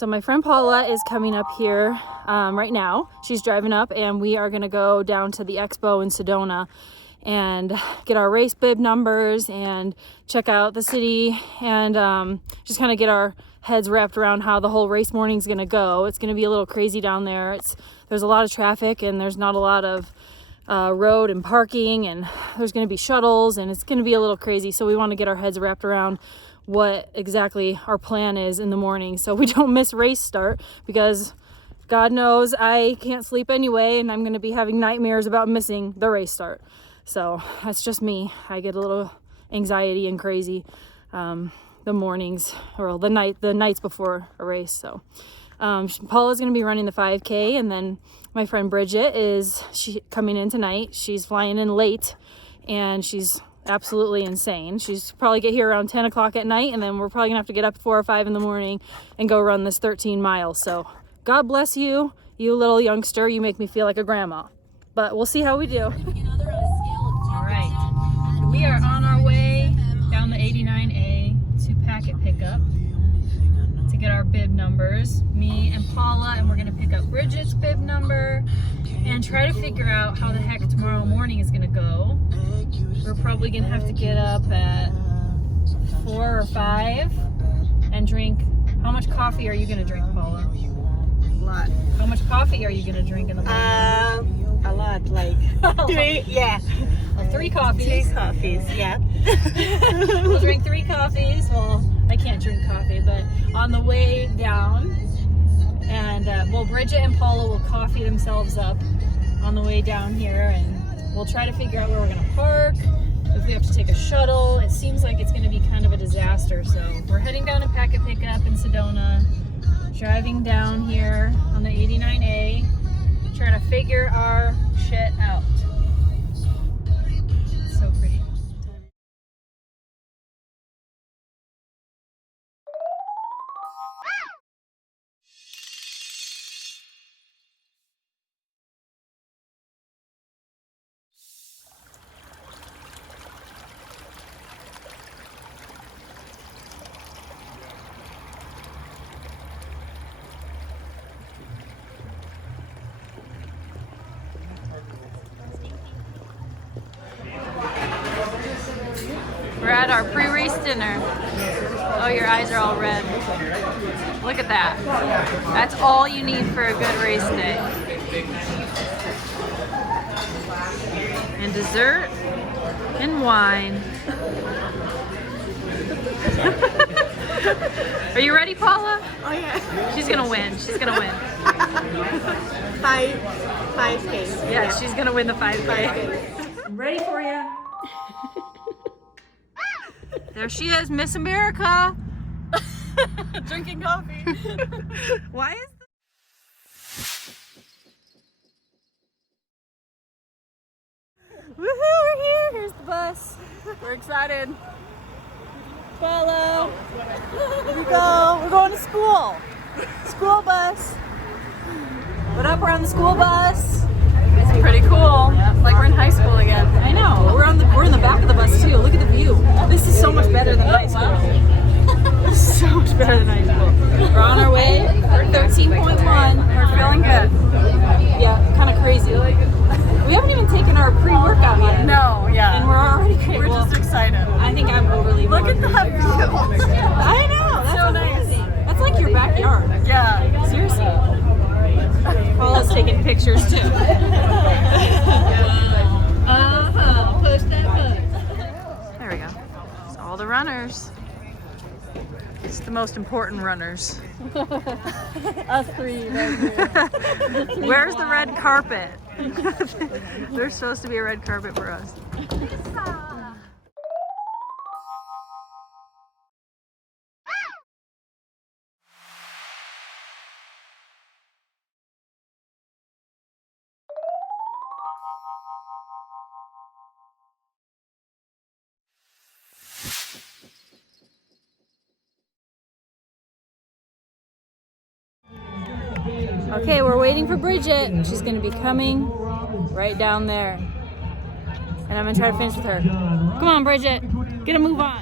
So my friend Paula is coming up here right now. She's driving up, and we are gonna go down to the expo in Sedona and get our race bib numbers and check out the city and just kind of get our heads wrapped around how the whole race morning's gonna go. It's gonna be a little crazy down there. There's a lot of traffic, and there's not a lot of road and parking, and there's gonna be shuttles, and it's gonna be a little crazy. So we want to get our heads wrapped around what exactly our plan is in the morning so we don't miss race start, because God knows I can't sleep anyway, and I'm going to be having nightmares about missing the race start. So that's just me. I get a little anxiety and crazy the mornings or the nights before a race. So Paula's going to be running the 5K, and then my friend Bridget is coming in tonight. She's flying in late, and she's absolutely insane. She's probably get here around 10 o'clock at night, and then we're probably gonna have to get up at 4 or 5 in the morning and go run this 13 miles. So God bless you, you little youngster. You make me feel like a grandma, but we'll see how we do. All right, we are on our way down the 89A to packet pickup to get our bib numbers, me and Paula, and we're gonna pick up Bridget's bib number and try to figure out how the heck tomorrow morning is gonna go. We're probably gonna have to get up at 4 or 5 and drink. How much coffee are you gonna drink, Paula? A lot. How much coffee are you gonna drink in the morning? A lot, like 3, yeah. 3 coffees. 3 coffees, yeah. We'll drink 3 coffees. Well, I can't drink coffee, but on the way down, and well, Bridget and Paula will coffee themselves up on the way down here, and we'll try to figure out where we're gonna park, if we have to take a shuttle. It seems like it's gonna be kind of a disaster. So we're heading down to packet pickup in Sedona, driving down here on the 89A, trying to figure our shit out. So pretty. We're at our pre-race dinner. Oh, your eyes are all red. Look at that. That's all you need for a good race day. And dessert and wine. Are you ready, Paula? Oh yeah. She's gonna win. She's gonna win. 5K. Yeah, she's gonna win the 5K. I'm ready for you. There she is, Miss America. Drinking coffee. Why is Woohoo, we're here. Here's the bus. We're excited. Follow. Here we go. We're going to school. School bus. What up, we're on the school bus. It's pretty cool. Like we're in high school again. I know. We're in the back of the bus too. Look at the view. This is so much better than high school. This is so much better than high school. We're on our way. We're 13.1. We're feeling good. Yeah, kind of crazy. We haven't even taken our pre-workout yet. No, yeah. And we're already crazy. We're just excited. I think I'm overly Look at that view. I know. That's So nice. amazing. That's like your backyard. Yeah. Seriously. Paula's taking pictures too. Push that button. There we go. It's all the runners. It's the most important runners. Us 3 right here. Where's the red carpet? There's supposed to be a red carpet for us. Okay, we're waiting for Bridget. She's gonna be coming right down there. And I'm gonna try to finish with her. Come on, Bridget, get a move on.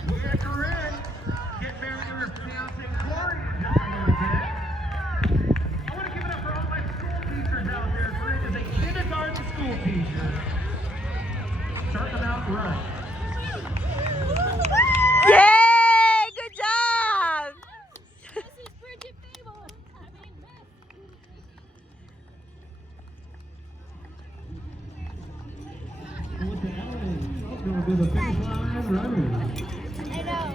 school teacher. Start them out right. Yay! Good job! Going to Ellen. Going to the finish line runner. I know.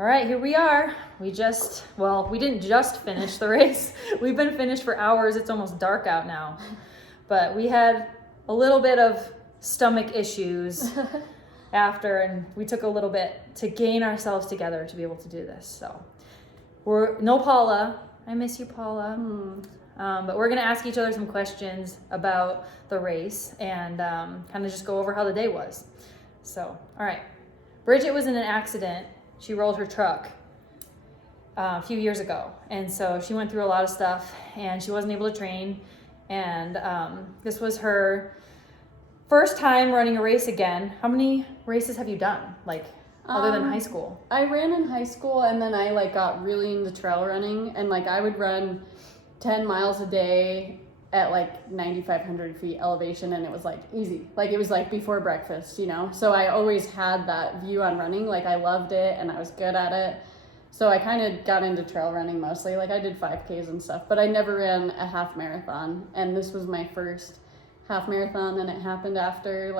All right, here we are. We didn't just finish the race. We've been finished for hours. It's almost dark out now. But we had a little bit of stomach issues after, and we took a little bit to gain ourselves together to be able to do this. So no Paula. I miss you, Paula. But we're gonna ask each other some questions about the race and kind of just go over how the day was. So, all right. Bridget was in an accident. She rolled her truck a few years ago. And so she went through a lot of stuff and she wasn't able to train. And this was her first time running a race again. How many races have you done, like, other than high school? I ran in high school and then I got really into trail running, and I would run 10 miles a day at 9,500 feet elevation, and it was easy. It was before breakfast, So I always had that view on running. I loved it and I was good at it. So I kind of got into trail running mostly. I did 5Ks and stuff, but I never ran a half marathon. And this was my first half marathon, and it happened after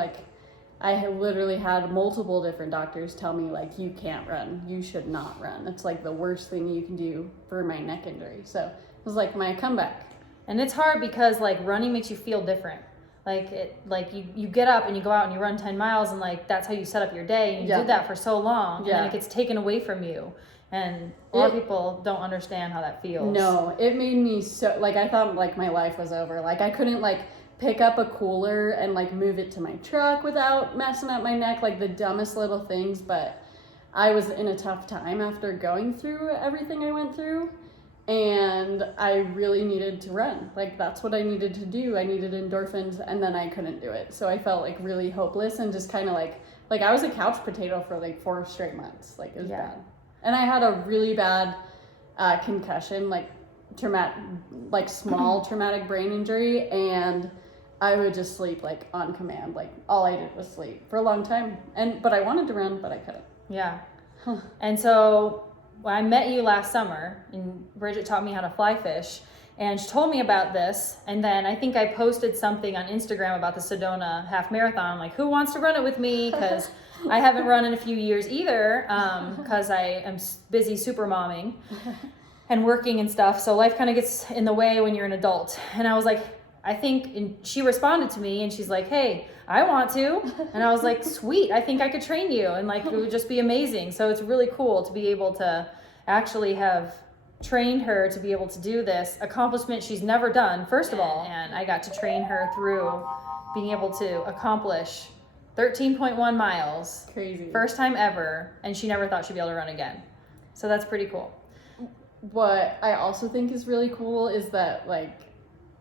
I had literally had multiple different doctors tell me you can't run, you should not run. It's the worst thing you can do for my neck injury. So it was my comeback. And it's hard because running makes you feel different. You get up and you go out and you run 10 miles and that's how you set up your day, and you did that for so long, and then it gets taken away from you. And a lot of people don't understand how that feels. No, it made me so, I thought my life was over. I couldn't pick up a cooler and move it to my truck without messing up my neck, the dumbest little things. But I was in a tough time after going through everything I went through, and I really needed to run. That's what I needed to do. I needed endorphins, and then I couldn't do it. So I felt really hopeless and just kind of I was a couch potato for 4 straight months. It was bad. And I had a really bad concussion, traumatic, small traumatic brain injury, and I would just sleep on command. All I did was sleep for a long time. But I wanted to run, but I couldn't. Yeah. And so I met you last summer, and Bridget taught me how to fly fish, and she told me about this. And then I think I posted something on Instagram about the Sedona half marathon. I'm who wants to run it with me? Because I haven't run in a few years either, because I am busy super momming and working and stuff. So life kind of gets in the way when you're an adult. And I was and she responded to me and she's hey, I want to. And I was sweet, I think I could train you. And it would just be amazing. So it's really cool to be able to actually have trained her to be able to do this accomplishment she's never done, first of all. And I got to train her through being able to accomplish 13.1 miles. Crazy. First time ever. And she never thought she'd be able to run again. So that's pretty cool. What I also think is really cool is that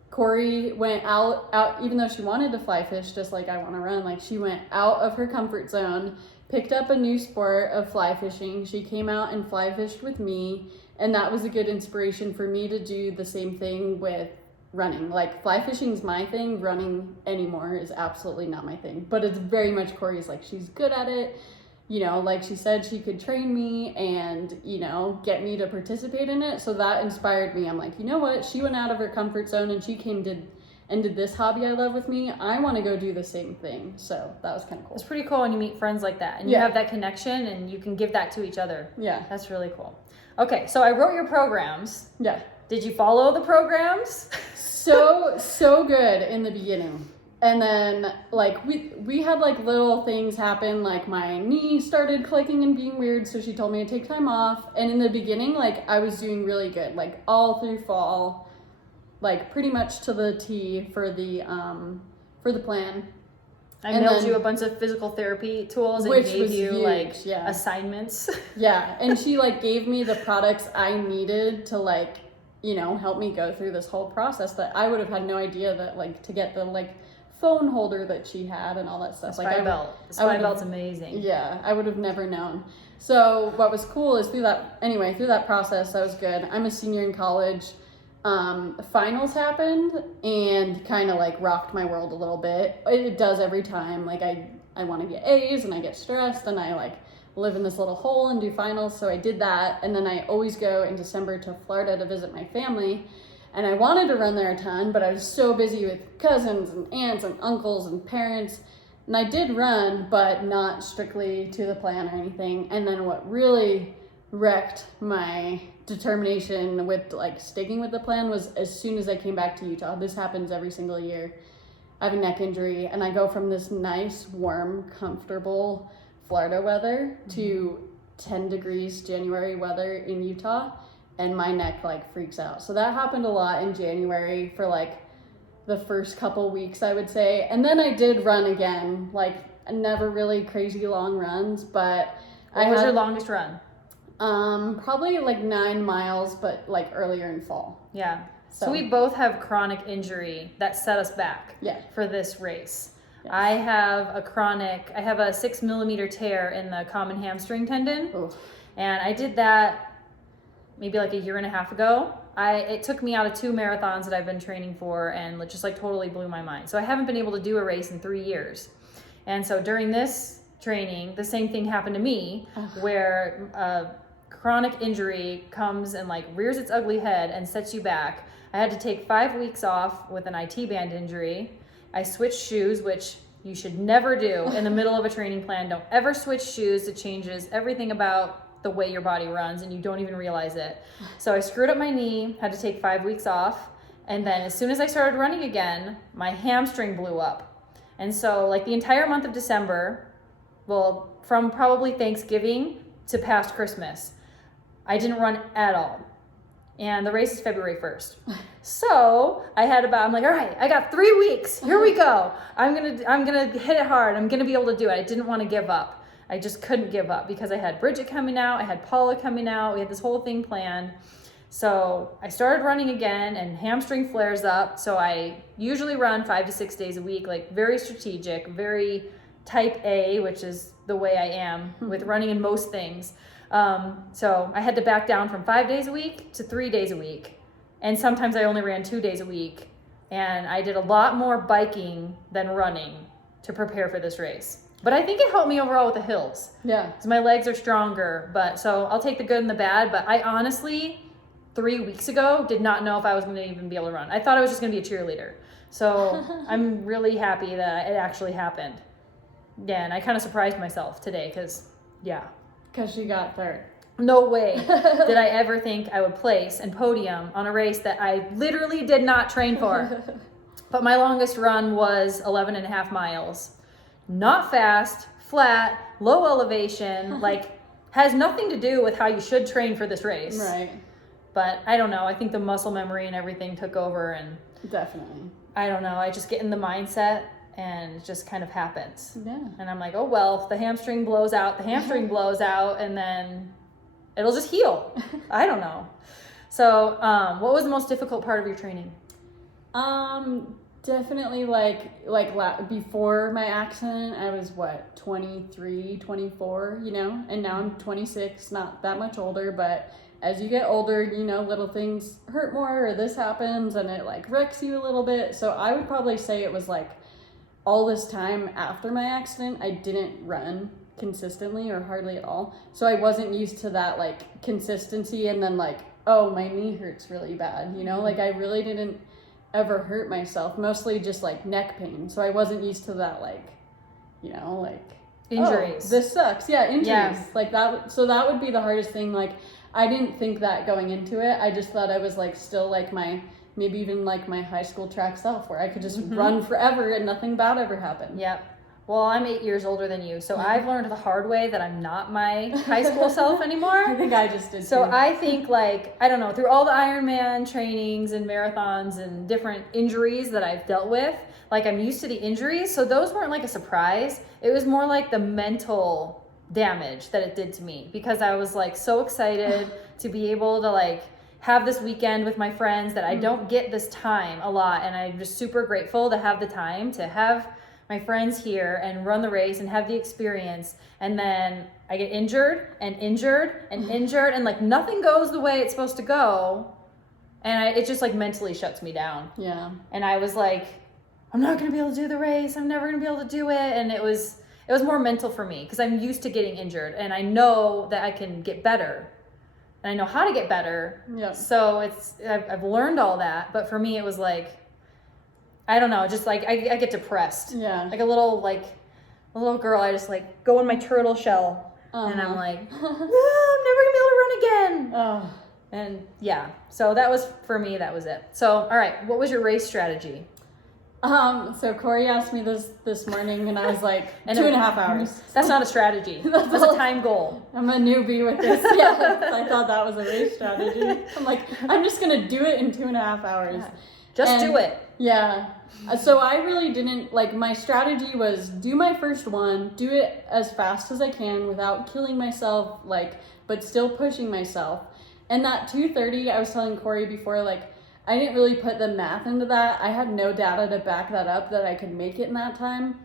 Corey went out, even though she wanted to fly fish just I want to run, she went out of her comfort zone, picked up a new sport of fly fishing. She came out and fly fished with me, and that was a good inspiration for me to do the same thing with running. Fly fishing's my thing, running anymore is absolutely not my thing, but it's very much Corey's. She's good at it. She said she could train me and, get me to participate in it. So that inspired me. I'm you know what? She went out of her comfort zone and she did this hobby I love with me. I want to go do the same thing. So that was kind of cool. It's pretty cool when you meet friends like that and you have that connection and you can give that to each other. Yeah. That's really cool. Okay. So I wrote your programs. Yeah. Did you follow the programs? So good in the beginning. And then like we had like little things happen, like my knee started clicking and being weird, so she told me to take time off. And in the beginning, like I was doing really good, like all through fall, like pretty much to the T for the plan. I mailed you a bunch of physical therapy tools and gave you huge, like assignments. Yeah, and she like gave me the products I needed to like, you know, help me go through this whole process that I would have had no idea that like to get the like phone holder that she had and all that stuff. The like the spy belt's amazing. Yeah, I would have never known. So what was cool is through that process, that was good. I'm a senior in college. Finals happened and kind of like rocked my world a little bit. It does every time. Like I want to get A's and I get stressed and I like live in this little hole and do finals. So I did that. And then I always go in December to Florida to visit my family. And I wanted to run there a ton, but I was so busy with cousins and aunts and uncles and parents. And I did run, but not strictly to the plan or anything. And then what really wrecked my determination with like sticking with the plan was as soon as I came back to Utah. This happens every single year. I have a neck injury and I go from this nice, warm, comfortable Florida weather to 10 degrees January weather in Utah. And my neck like freaks out. So that happened a lot in January for like the first couple weeks, I would say. And then I did run again, like never really crazy long runs, but What was your longest run? Probably like 9 miles, but like earlier in fall. Yeah. So we both have chronic injury that set us back for this race. Yes. I have a 6 millimeter tear in the common hamstring tendon. Oof. And I did that maybe like a year and a half ago. It took me out of 2 marathons that I've been training for and just like totally blew my mind. So I haven't been able to do a race in 3 years. And so during this training, the same thing happened to me where chronic injury comes and like rears its ugly head and sets you back. I had to take 5 weeks off with an IT band injury. I switched shoes, which you should never do in the middle of a training plan. Don't ever switch shoes. It changes everything about the way your body runs and you don't even realize it. So I screwed up my knee, had to take 5 weeks off. And then as soon as I started running again, my hamstring blew up. And so like the entire month of December, well, from probably Thanksgiving to past Christmas, I didn't run at all. And the race is February 1st. So I'm like, all right, I got 3 weeks. Here we go. I'm gonna hit it hard. I'm gonna be able to do it. I didn't want to give up. I just couldn't give up because I had Bridget coming out, I had Paula coming out, we had this whole thing planned. So I started running again and hamstring flares up. So I usually run 5 to 6 days a week, like very strategic, very type A, which is the way I am with running in most things. So I had to back down from 5 days a week to 3 days a week. And sometimes I only ran 2 days a week. And I did a lot more biking than running to prepare for this race. But I think it helped me overall with the hills. Yeah. Because my legs are stronger. But so I'll take the good and the bad. But I honestly, 3 weeks ago, did not know if I was going to even be able to run. I thought I was just going to be a cheerleader. So I'm really happy that it actually happened. Yeah, and I kind of surprised myself today because she got third. No way did I ever think I would place and podium on a race that I literally did not train for. But my longest run was 11 and a half miles. Not fast, flat, low elevation, like has nothing to do with how you should train for this race. Right. But I don't know. I think the muscle memory and everything took over and definitely. I don't know. I just get in the mindset and it just kind of happens. Yeah. And I'm like, oh, well, if the hamstring blows out, the hamstring blows out and then it'll just heal. I don't know. So what was the most difficult part of your training? Definitely before my accident, I was 23, 24, you know, and now I'm 26, not that much older, but as you get older, you know, little things hurt more or this happens and it like wrecks you a little bit. So I would probably say it was like all this time after my accident, I didn't run consistently or hardly at all. So I wasn't used to that like consistency and then like, oh, my knee hurts really bad, you know, like I really didn't ever hurt myself, mostly just like neck pain. So I wasn't used to that, like, you know, like injuries. Oh, this sucks. Yeah, injuries. Like that. So that would be the hardest thing. Like I didn't think that going into it. I just thought I was like still like my maybe even like my high school track self where I could just run forever and nothing bad ever happened. Yep. Well, I'm 8 years older than you, so I've learned the hard way that I'm not my high school self anymore. I think I just did So too. I think, like, I don't know, through all the Ironman trainings and marathons and different injuries that I've dealt with, like, I'm used to the injuries, so those weren't like a surprise. It was more like the mental damage that it did to me, because I was like so excited to be able to like have this weekend with my friends that I don't get this time a lot, and I'm just super grateful to have the time to have my friends here and run the race and have the experience. And then I get injured and injured and injured, and like nothing goes the way it's supposed to go, and it just like mentally shuts me down. Yeah. And I was like, I'm not gonna be able to do the race, I'm never gonna be able to do it. And it was more mental for me, because I'm used to getting injured and I know that I can get better and I know how to get better. Yeah. So I've learned all that, but for me it was like, I don't know, just like I get depressed. Yeah. Like a little girl, I just like go in my turtle shell and I'm like, I'm never gonna be able to run again. Oh. And yeah, so that was, for me, that was it. So, all right, what was your race strategy? So Corey asked me this morning, and I was like, And 2.5 hours. That's not a strategy. That's a time goal. I'm a newbie with this. Yeah, I thought that was a race strategy. I'm like, I'm just gonna do it in 2.5 hours. Yeah. Just do it. Yeah. So I really didn't, like, my strategy was do my first one, do it as fast as I can without killing myself, like, but still pushing myself. And that 2:30, I was telling Corey before, like, I didn't really put the math into that. I had no data to back that up that I could make it in that time.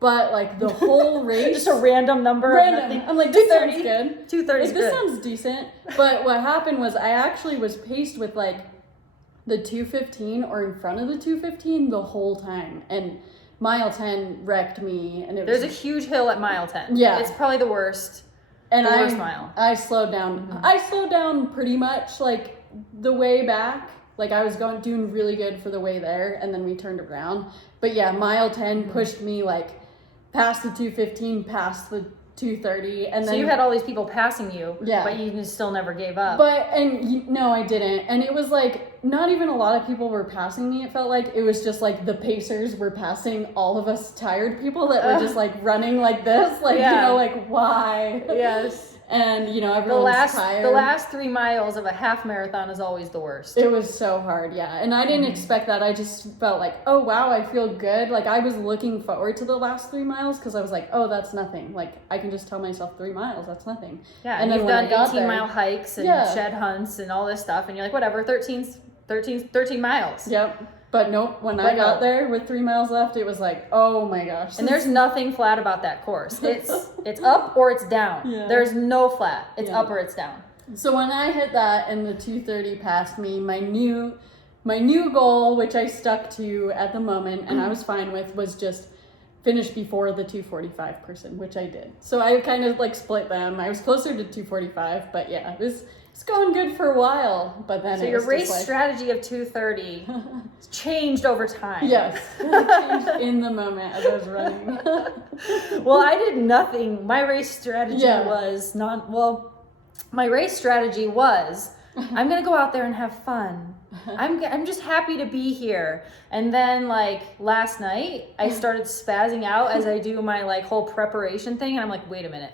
But like the whole race, just a random number. Random. I'm like, this sounds good. 2:30 like, is this good. sounds decent. But what happened was I actually was paced with like the 2:15 or in front of the 2:15 the whole time, and mile 10 wrecked me. And There's a huge hill at mile 10. Yeah, it's probably the worst. And the worst mile. I slowed down. Mm-hmm. I slowed down pretty much like the way back. Like I was doing really good for the way there, and then we turned around. But yeah, mile 10 pushed me like past the 2:15, past the 2:30, and then so you had all these people passing you, yeah, but you still never gave up. No, I didn't. And it was like not even a lot of people were passing me. It felt like it was just like the pacers were passing all of us tired people that were just like running like this, like you know, like why? Yes. And you know, everyone's tired. The last 3 miles of a half marathon is always the worst. It was so hard, yeah. And I didn't expect that. I just felt like, oh wow, I feel good. Like I was looking forward to the last 3 miles because I was like, oh, that's nothing. Like I can just tell myself 3 miles, that's nothing. Yeah, and you've then done 18-mile hikes and shed hunts and all this stuff, and you're like, whatever, 13 miles. Yep. But nope, when I got there with 3 miles left, it was like, oh my gosh. And there's nothing flat about that course. It's up or it's down. Yeah. There's no flat. It's up or it's down. So when I hit that and the 2:30 passed me, my new goal, which I stuck to at the moment and I was fine with, was just finish before the 2:45 person, which I did. So I kind of like split them. I was closer to 2:45, but yeah, it's going good for a while. But then so your race strategy of 2:30 changed over time. Yes, it changed in the moment as I was running. Well, I did nothing. My race strategy was not my race strategy was I'm gonna go out there and have fun. I'm just happy to be here. And then like last night I started spazzing out as I do my like whole preparation thing, and I'm like, wait a minute,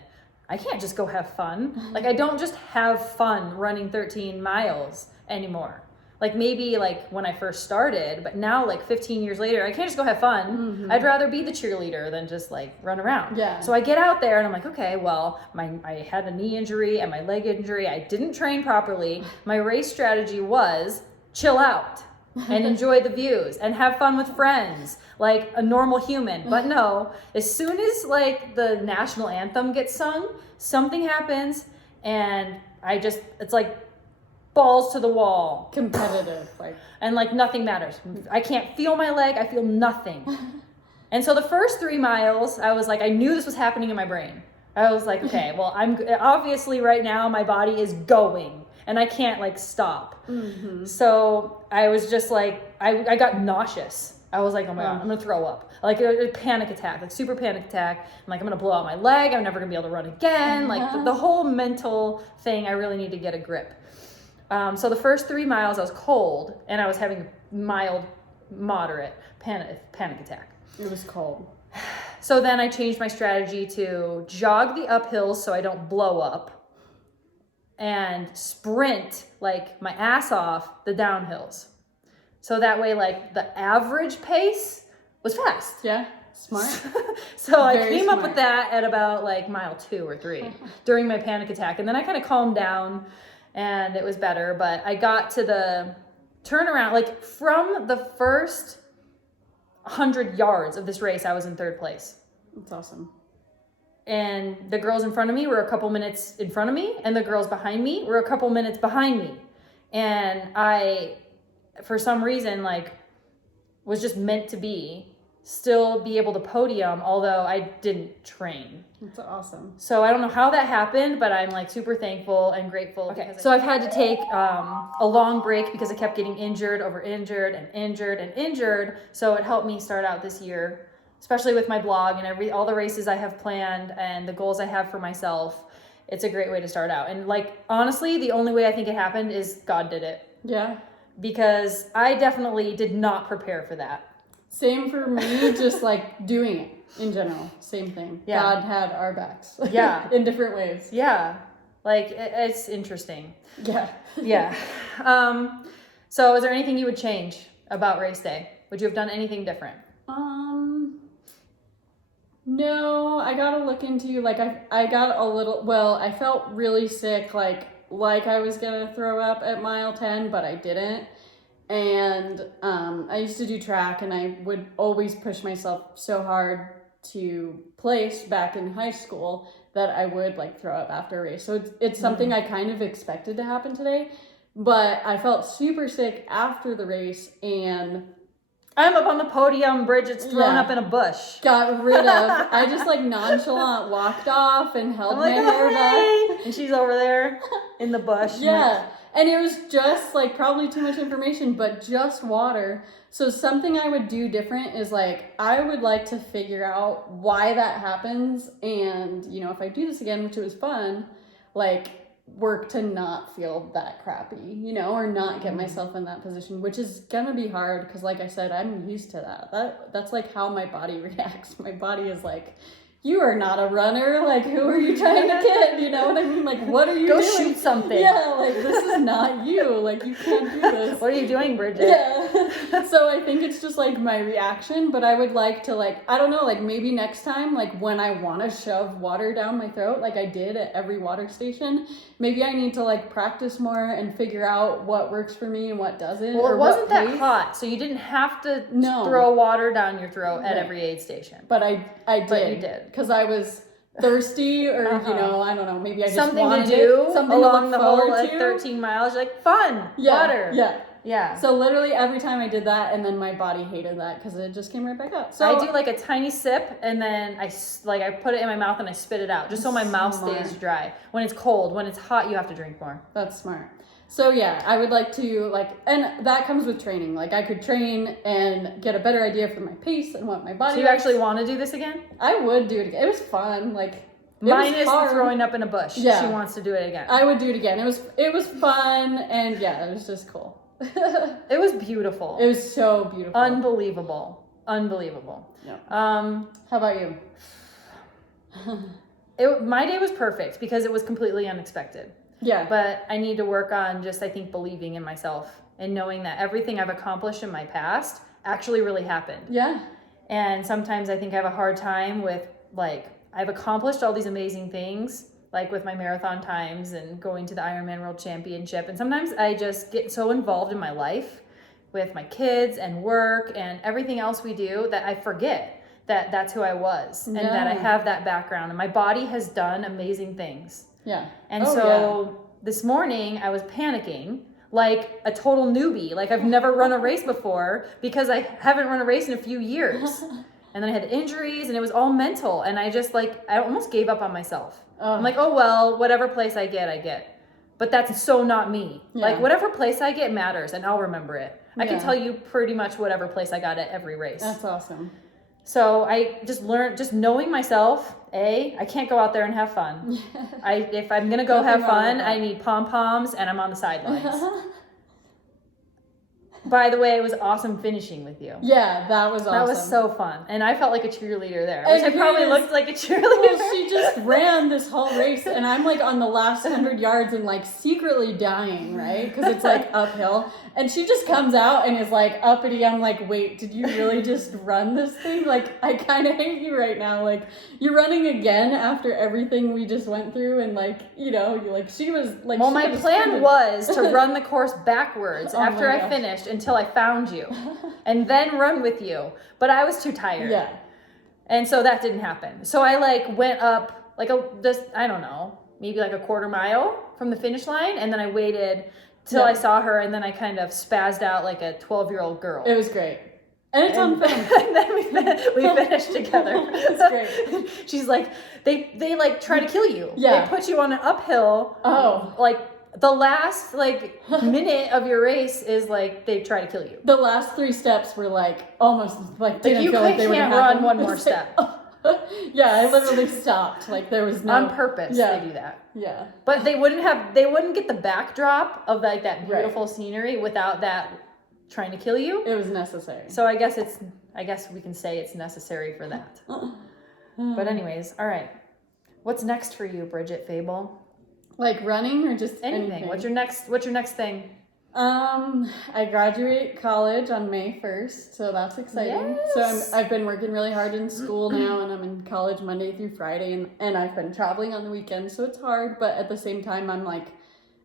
I can't just go have fun. Like I don't just have fun running 13 miles anymore. Like maybe like when I first started, but now like 15 years later, I can't just go have fun. Mm-hmm. I'd rather be the cheerleader than just like run around. Yeah. So I get out there and I'm like, okay, well, I had a knee injury and my leg injury. I didn't train properly. My race strategy was chill out and enjoy the views and have fun with friends like a normal human. But no, as soon as like the national anthem gets sung, something happens and it's like balls to the wall. Competitive. And like nothing matters. I can't feel my leg. I feel nothing. And so the first 3 miles, I was like, I knew this was happening in my brain. I was like, okay, well, I'm obviously right now my body is going and I can't like stop. Mm-hmm. So I was just like, I got nauseous. I was like, oh my God, I'm gonna throw up. Like a panic attack, like super panic attack. I'm like, I'm gonna blow out my leg. I'm never gonna be able to run again. Like the whole mental thing, I really need to get a grip. So the first 3 miles I was cold and I was having a mild, moderate panic attack. It was cold. So then I changed my strategy to jog the uphills so I don't blow up and sprint like my ass off the downhills. So that way, like, the average pace was fast. Yeah, smart. So I Very came up smart. with that at about like mile 2 or 3 during my panic attack. And then I kind of calmed down and it was better. But I got to the turnaround, like from the first 100 yards of this race, I was in 3rd place. That's awesome. And the girls in front of me were a couple minutes in front of me, and the girls behind me were a couple minutes behind me. And I, for some reason, like, was just meant to still be able to podium, although I didn't train. That's awesome. So I don't know how that happened, but I'm like super thankful and grateful. Okay, so I've had to take a long break because I kept getting injured over injured and injured and injured. So it helped me start out this year, especially with my blog and all the races I have planned and the goals I have for myself. It's a great way to start out. And like, honestly, the only way I think it happened is God did it. Yeah. Because I definitely did not prepare for that. Same for me, just like doing it in general. Same thing. Yeah. God had our backs. Yeah. In different ways. Yeah. Like, it's interesting. Yeah. Yeah. So is there anything you would change about race day? Would you have done anything different? No, I gotta look into, like, I got a little, well, I felt really sick, like I was gonna throw up at mile 10, but I didn't. And I used to do track, and I would always push myself so hard to place back in high school that I would like throw up after a race. So it's something I kind of expected to happen today, but I felt super sick after the race and I'm up on the podium, Bridget's thrown Yeah. up in a bush. got rid of, I just like nonchalant walked off and held I'm my like, hair back. oh, hey. And she's over there in the bush. Yeah. And it was just like probably too much information, but just water. So something I would do different is like, I would like to figure out why that happens. And, you know, if I do this again, which it was fun, like work to not feel that crappy, you know, or not get myself in that position, which is gonna be hard. Cause like I said, I'm used to that. That's like how my body reacts. My body is like, you are not a runner. Like, who are you trying to get? You know what I mean? Like, what are you Go doing? shoot something. Yeah, like, this is not you. Like, you can't do this. What are you doing, Bridget? Yeah. So I think it's just, like, my reaction. But I would like to, like, I don't know, like, maybe next time, like, when I want to shove water down my throat, like I did at every water station, maybe I need to, like, practice more and figure out what works for me and what doesn't. Well, or it wasn't what that pace. hot, so you didn't have to No. throw water down your throat at Right. every aid station. But I did. But you did. Because I was thirsty or, Uh-huh. you know, I don't know, maybe I just Something wanted to do it, something along to the look whole forward like to. 13 miles. You're like, fun, Yeah, water. Yeah. Yeah. So literally every time I did that, and then my body hated that because it just came right back up. So I do like a tiny sip, and then I put it in my mouth and I spit it out, just so my mouth Smart. stays dry. When it's cold, when it's hot, you have to drink more. That's smart. So yeah, I would like to and that comes with training. Like I could train and get a better idea for my pace and what my body. So you likes. actually want to do this again? I would do it again. It was fun. Like it Mine was is hard. throwing up in a bush. Yeah. She wants to do it again. I would do it again. It was fun, and yeah, it was just cool. It was beautiful. It was so beautiful. Unbelievable. Yeah. Um, How about you? my day was perfect because it was completely unexpected. Yeah. But I need to work on just, I think, believing in myself and knowing that everything I've accomplished in my past actually really happened. Yeah. And sometimes I think I have a hard time with, like, I've accomplished all these amazing things, like with my marathon times and going to the Ironman World Championship. And sometimes I just get so involved in my life with my kids and work and everything else we do that I forget that that's who I was and that I have that background. And my body has done amazing things. Yeah. And this morning I was panicking like a total newbie. Like I've never run a race before because I haven't run a race in a few years. And then I had injuries and it was all mental. And I just I almost gave up on myself. I'm like, oh, well, whatever place I get. But that's so not me. Yeah. Like whatever place I get matters and I'll remember it. I can Yeah. tell you pretty much whatever place I got at every race. That's awesome. So I just learned, just knowing myself, I can't go out there and have fun. If I'm going to go have fun, I need pom-poms and I'm on the sidelines. By the way, it was awesome finishing with you. Yeah, that was awesome. That was so fun. And I felt like a cheerleader there, which I probably looked like a cheerleader. Well, she just ran this whole race, and I'm like on the last 100 yards and like secretly dying, right? Because it's like uphill. And she just comes out and is like uppity. I'm like, wait, did you really just run this thing? Like, I kind of hate you right now. Like, you're running again after everything we just went through. And like, you know, like she was like. Well, my plan was to run the course backwards after I finished until I found you and then run with you. But I was too tired. Yeah. And so that didn't happen. So I like went up like I don't know, maybe like a quarter mile from the finish line. And then I waited till I saw her, and then I kind of spazzed out like a 12-year-old girl. It was great. And it's on film. And then we finished together. It's great. She's like, they like try to kill you. Yeah. They put you on an uphill. Oh. Like the last like minute of your race is like they try to kill you. The last 3 steps were like almost like didn't you feel like they were can't gonna happen. run one more step. Yeah, I literally stopped. Like there was no On purpose they do that. Yeah. But they wouldn't get the backdrop of like that beautiful scenery without that trying to kill you. It was necessary. So I guess we can say it's necessary for that. But anyways, all right. What's next for you, Bridget Fable? Like running or just anything? What's your next thing? I graduate college on May 1st, so that's exciting. Yes. So I've been working really hard in school now, and I'm in college Monday through Friday, and I've been traveling on the weekends, so it's hard, but at the same time, I'm like,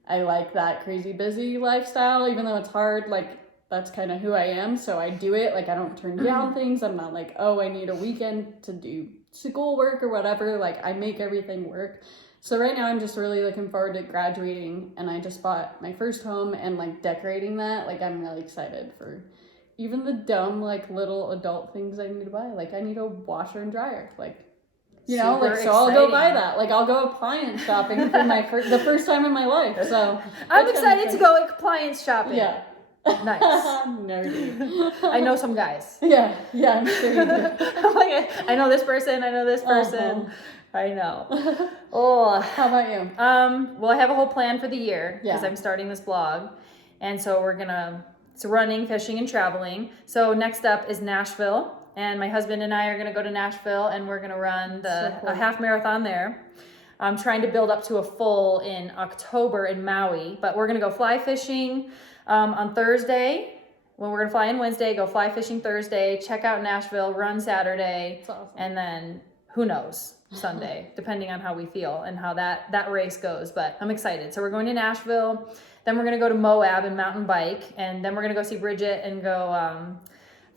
I like that crazy busy lifestyle, even though it's hard, like, that's kind of who I am, so I do it, like, I don't turn down things, I'm not like, oh, I need a weekend to do schoolwork or whatever, like, I make everything work. So right now I'm just really looking forward to graduating, and I just bought my first home and like decorating that. Like I'm really excited for even the dumb like little adult things I need to buy. Like I need a washer and dryer. Like you know, like so I'll go buy that. Like I'll go appliance shopping for the first time in my life. So I'm excited to go appliance shopping. Yeah. Nice. Nerdy. I know some guys. Yeah, I'm sure you do. I know this person. I know. Oh, how about you? Well, I have a whole plan for the year because Yeah. I'm starting this blog, and so it's running, fishing, and traveling. So next up is Nashville, and my husband and I are gonna go to Nashville, and we're gonna run a half marathon there. I'm trying to build up to a full in October in Maui, but we're gonna go fly fishing on Thursday. Well, we're gonna fly in Wednesday, go fly fishing Thursday, check out Nashville, run Saturday, That's awesome. and then who knows, Sunday, depending on how we feel and how that race goes. But I'm excited. So we're going to Nashville, then we're gonna go to Moab and mountain bike, and then we're gonna go see Bridget and go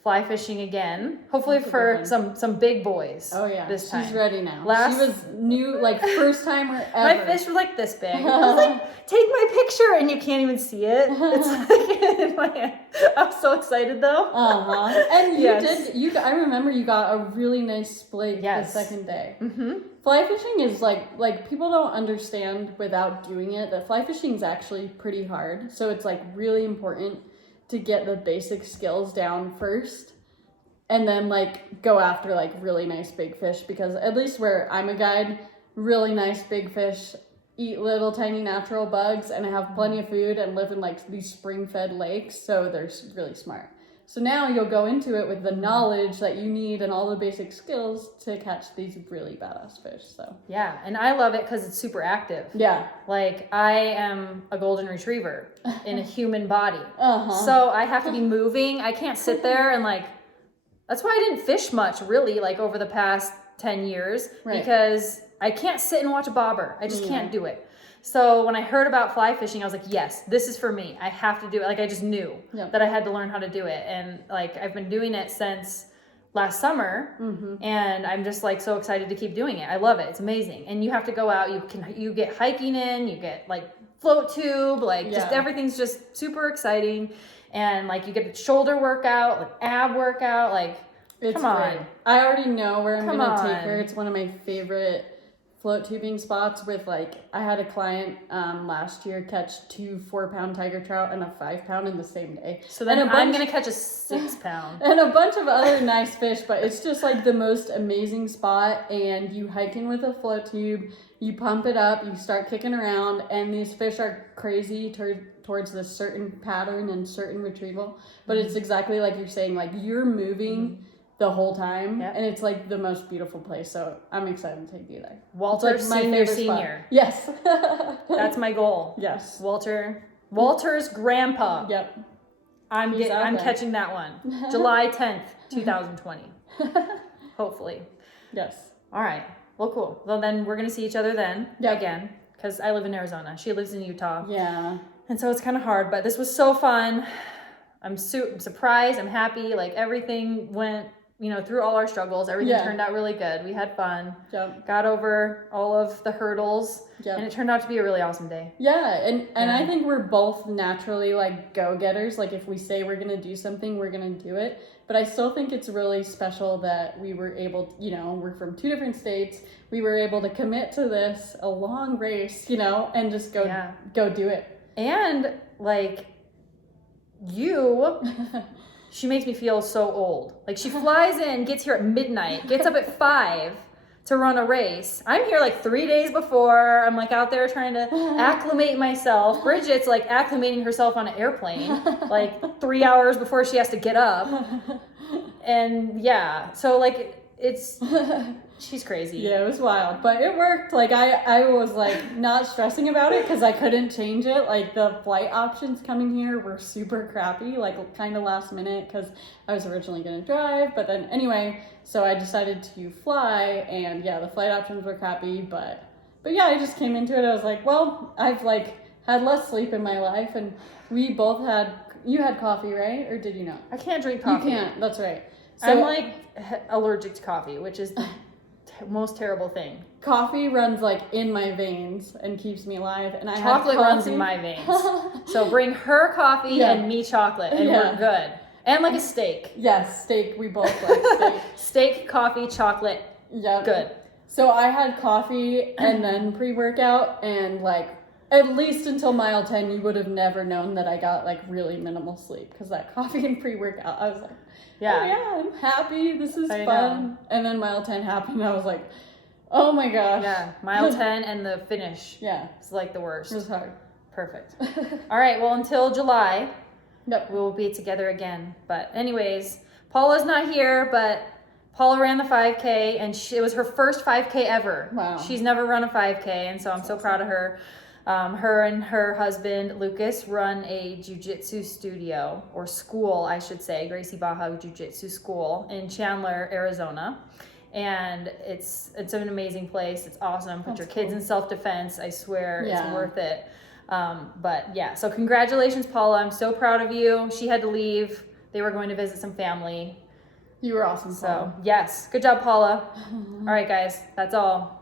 fly fishing again. Hopefully for some big boys. Oh yeah, this time. She's ready now. She was new, like first timer ever. My fish were like this big. I was like, take my picture, and you can't even see it. It's like in my hand. I'm so excited though. And you I remember you got a really nice splake the second day. Mm-hmm. Fly fishing is like people don't understand without doing it that fly fishing is actually pretty hard. So it's like really important to get the basic skills down first and then like go after like really nice big fish, because at least where I'm a guide, really nice big fish eat little tiny natural bugs and have plenty of food and live in like these spring-fed lakes, so they're really smart. So now you'll go into it with the knowledge that you need and all the basic skills to catch these really badass fish. So yeah, and I love it because it's super active. Yeah. Like I am a golden retriever in a human body. So I have to be moving. I can't sit there and like, that's why I didn't fish much really like over the past 10 years because I can't sit and watch a bobber. I just can't do it. So when I heard about fly fishing, I was like, yes, this is for me. I have to do it. Like I just knew that I had to learn how to do it. And like I've been doing it since last summer, and I'm just like so excited to keep doing it. I love it. It's amazing. And you have to go out, you get hiking in, you get like float tube, like just everything's just super exciting. And like you get a shoulder workout, like ab workout, like it's come on. great. I already know where I'm gonna take her. It's one of my favorite float tubing spots with like, I had a client last year catch 2 4-pound tiger trout and a 5-pound in the same day. So then and I'm going to catch a 6-pound. And a bunch of other nice fish, but it's just like the most amazing spot. And you hike in with a float tube, you pump it up, you start kicking around, and these fish are crazy towards this certain pattern and certain retrieval. But it's exactly like you're saying, like you're moving the whole time, and it's like the most beautiful place. So I'm excited to take you there. Walter It's like Senior favorite spot. Senior. Yes. That's my goal. Yes. Walter's grandpa. Yep. I'm He's out there. catching that one. July 10th, 2020. Hopefully. Yes. All right. Well, cool. Well, then we're going to see each other then again, because I live in Arizona. She lives in Utah. Yeah. And so it's kind of hard, but this was so fun. I'm surprised. I'm happy. Like everything went, through all our struggles. Everything turned out really good. We had fun. Yep. Got over all of the hurdles. Yep. And it turned out to be a really awesome day. Yeah, and I think we're both naturally like go-getters. Like if we say we're gonna do something, we're gonna do it. But I still think it's really special that we were able, we're from 2 different states. We were able to commit to this, a long race, and just go do it. And like she makes me feel so old. Like she flies in, gets here at midnight, gets up at 5 to run a race. I'm here like 3 days before. I'm like out there trying to acclimate myself. Bridget's like acclimating herself on an airplane, like 3 hours before she has to get up. And so like she's crazy. Yeah, it was wild, but it worked. Like I was like not stressing about it because I couldn't change it. Like the flight options coming here were super crappy, like kind of last minute because I was originally going to drive, but then anyway, so I decided to fly, and the flight options were crappy, but I just came into it. I was like, well, I've like had less sleep in my life, and we both you had coffee, right? Or did you not? I can't drink coffee. You can't, that's right. So I'm like allergic to coffee, which is the most terrible thing. Coffee runs like in my veins and keeps me alive, and Chocolate runs in my veins. So bring her coffee and me chocolate, and we're good. And like a steak. Yes, steak. We both like steak. Steak, coffee, chocolate. Yeah. Good. So I had coffee and then pre-workout, and like at least until mile 10, you would have never known that I got like really minimal sleep because that coffee and pre-workout, I was like, I'm happy. This is fun. Know. And then mile 10 happened. I was like, oh my gosh. Yeah. Mile 10 and the finish. Yeah. It's like the worst. It was hard. Perfect. All right. Well, until July, we will be together again. But anyways, Paula's not here, but Paula ran the 5K, and it was her first 5K ever. Wow. She's never run a 5K, and so I'm so proud of her. Her and her husband, Lucas, run a jiu-jitsu studio, or school, I should say, Gracie Baja Jiu-Jitsu School in Chandler, Arizona. And it's an amazing place. It's awesome. Put your kids in self-defense. I swear it's worth it. So congratulations, Paula. I'm so proud of you. She had to leave. They were going to visit some family. You were awesome, Paula. So, yes. Good job, Paula. All right, guys. That's all.